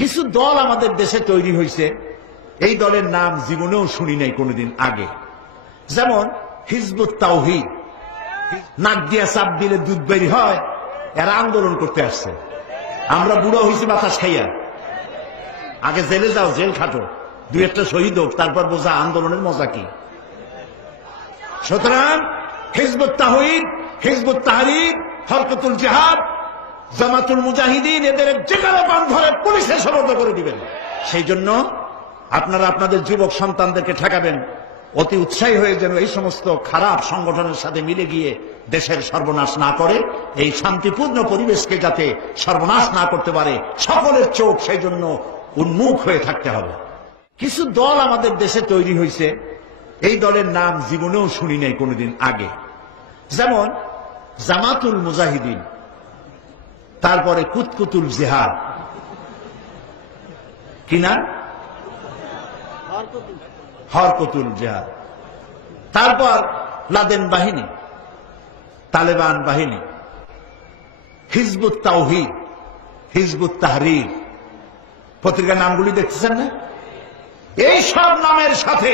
কিছু দল আমাদের দেশে তৈরি হয়েছে, এই দলের নাম জীবনেও শুনি নাই কোনোদিন আগে। যেমন হিজবুত তাওহীদ, নাক দিয়া চাপ দিলে দুধ বেরি হয়, এরা আন্দোলন করতে আসছে। আমরা বুড়ো হয়েছি বাতাস খাইয়া, আগে জেলে যাও, জেল খাটো, দুই একটা শহীদ হোক, তারপর বোঝা আন্দোলনের মজা কি। সুতরাং হিজবুত তাওহীদ, হিজবুত তাহরীর, হরকতুল জিহাদ, জামাতুল মুজাহিদিন, এদের যেখানে পান ধরে পুলিশে সোপর্দ করে দিবেন। সেই জন্য আপনারা আপনাদের যুবক সন্তানদেরকে ঠেকাবেন, অতি উৎসাহী হয়ে যেন এই সমস্ত খারাপ সংগঠনের সাথে মিলে গিয়ে দেশের সর্বনাশ না করে, এই শান্তিপূর্ণ পরিবেশকে যাতে সর্বনাশ না করতে পারে, সকলের চোখ সেই জন্য উন্মুখ হয়ে থাকতে হবে। কিছু দল আমাদের দেশে তৈরি হয়েছে, এই দলের নাম জীবনেও শুনি নাই কোনোদিন আগে। যেমন জামাতুল মুজাহিদিন, তারপরে কুতকুতুল জিহাদ, কিনা হরকতুল জিহাদ, তারপর লাদেন বাহিনী, তালেবান বাহিনী, হিজবুত তাওহীদ, হিজবুত তাহরীর, পত্রিকার নামগুলি দেখতেছেন না? এই সব নামের সাথে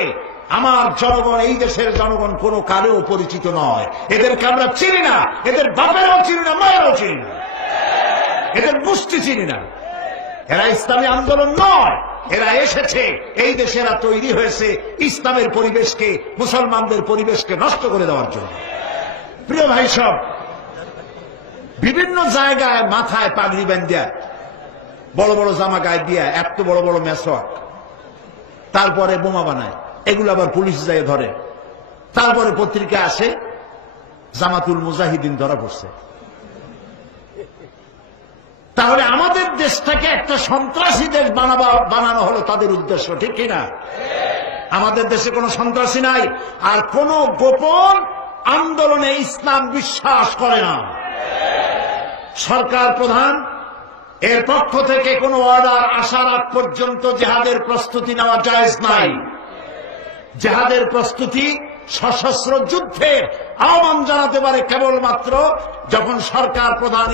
আমার জনগণ, এই দেশের জনগণ কোনো কালেও পরিচিত নয়। এদেরকে আমরা চিনি না, এদের বাপেরও চিনি না, মায়েরও চিনি না, এদের গোষ্ঠী চিনি না। এরা ইসলামী আন্দোলন নয়, এরা এসেছে এই দেশে, এরা তৈরি হয়েছে ইসলামের পরিবেশকে, মুসলমানদের পরিবেশকে নষ্ট করে দেওয়ার জন্য। প্রিয় ভাই সব, বিভিন্ন জায়গায় মাথায় পাগড়ি বাঁধিয়া, বড় বড় জামা গায়ে দিয়া, এত বড় বড় মেসওয়াক, তারপরে বোমা বানায়, এগুলো আবার পুলিশ যায় ধরে। তারপরে পত্রিকা আসে জামাতুল মুজাহিদিন ধরা পড়ছে। তাহলে আমাদের দেশটাকে একটা সন্ত্রাসী দেশ বানানো হলো তাদের উদ্দেশ্য, ঠিক কিনা? আমাদের দেশে কোনো সন্ত্রাসী নাই, আর কোন গোপন আন্দোলনে ইসলাম বিশ্বাস করে না। সরকার প্রধান এর পক্ষ থেকে কোনো অর্ডার আসার আগ পর্যন্ত জিহাদের প্রস্তুতি নেওয়া জায়েজ নাই। জিহাদের প্রস্তুতি সশস্ত্র যুদ্ধের আহ্বান জানাতে পারে কেবলমাত্র যখন সরকার প্রধান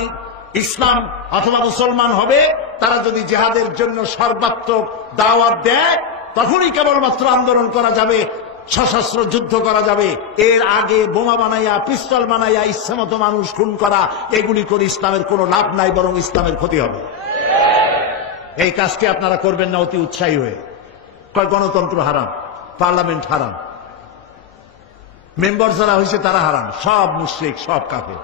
ইসলাম অথবা মুসলমান হবে, তারা যদি জিহাদের জন্য সর্বাত্মক দাওয়াত দেয়, তখনই কেবলমাত্র আন্দোলন করা যাবে, সশস্ত্র যুদ্ধ করা যাবে। এর আগে বোমা বানাইয়া, পিস্তল বানাইয়া ইচ্ছামতো মানুষ খুন করা, এগুলি করে ইসলামের কোনো লাভ নাই, বরং ইসলামের ক্ষতি হবে। এই কাজটি আপনারা করবেন না অতি উৎসাহী হয়ে। কয় গণতন্ত্র হারাম, পার্লামেন্ট হারাম, মেম্বার যারা হয়েছে তারা হারাম, সব মুশরিক, সব কাফের।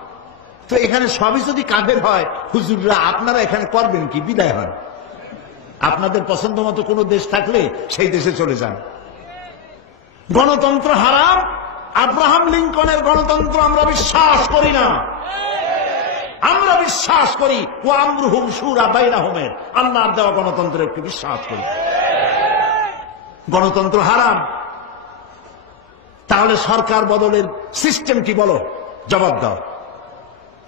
তো এখানে সবই যদি কাফের হয়, হুজুররা আপনারা এখানে করবেন কি? বিদায় হয়। আপনাদের পছন্দ মতো কোনো দেশ থাকলে সেই দেশে চলে যান। গণতন্ত্র হারাম, আব্রাহাম লিঙ্কনের গণতন্ত্র আমরা বিশ্বাস করি না। আমরা বিশ্বাস করি ও আমরুহুম শুরা বাইনাহুমের, আল্লাহর দেওয়া গণতন্ত্রের একটু বিশ্বাস করি। গণতন্ত্র হারাম, তাহলে সরকার বদলের সিস্টেম কি বলো? জবাব দাও।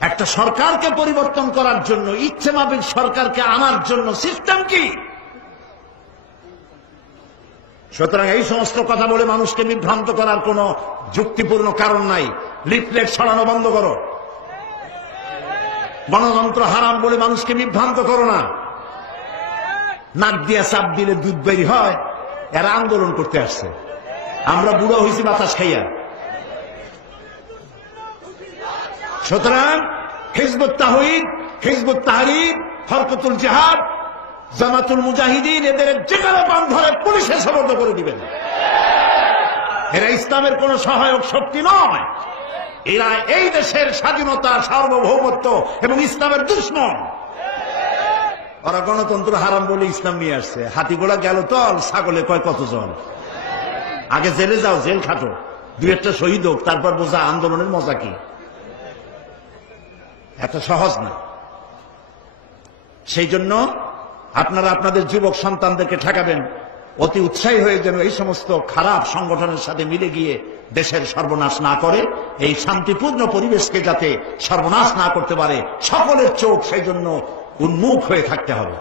একটা সরকারকে পরিবর্তন করার জন্য, ইচ্ছে মাফিক সরকারকে আনার জন্য সিস্টেম কি? সুতরাং এই সমস্ত কথা বলে মানুষকে বিভ্রান্ত করার কোন যুক্তিপূর্ণ কারণ নাই। লিফলেট ছড়ানো বন্ধ করো। গণতন্ত্র হারাম বলে মানুষকে বিভ্রান্ত করো না। নাক দিয়া চাপ দিলে দুধ বেরি হয়, এরা আন্দোলন করতে আসছে। আমরা বুড়ো হয়েছি বাতাস খাইয়া। সুতরাং হিজবুত তাওহীদ, হিজবুত তাহরীর, হরকতুল জিহাদ, জামাতুল মুজাহিদিন, এদের যেখানে পান ধরে পুলিশে সোপর্দ করে দিবেন। এরা ইসলামের কোন সহায়ক শক্তি নয়, এরা এই দেশের স্বাধীনতা, সার্বভৌমত্ব এবং ইসলামের দুশমন। ওরা গণতন্ত্র হারাম বলে ইসলাম নিয়ে আসছে। হাতি ঘোড়া গেল তল, ছাগলে কয় কত জন। আগে জেলে যাও, জেল খাটো, দুই একটা শহীদ হোক, তারপর বোঝা আন্দোলনের মজা কি। এত সহজ না। সেই জন্য আপনারা আপনাদের যুবক সন্তানদেরকে ঠেকাবেন, অতি উৎসাহী হয়ে যেন এই সমস্ত খারাপ সংগঠনের সাথে মিলে গিয়ে দেশের সর্বনাশ না করে, এই শান্তিপূর্ণ পরিবেশকে যাতে সর্বনাশ না করতে পারে, সকলের চোখ সেই জন্য উন্মুখ হয়ে থাকতে হবে।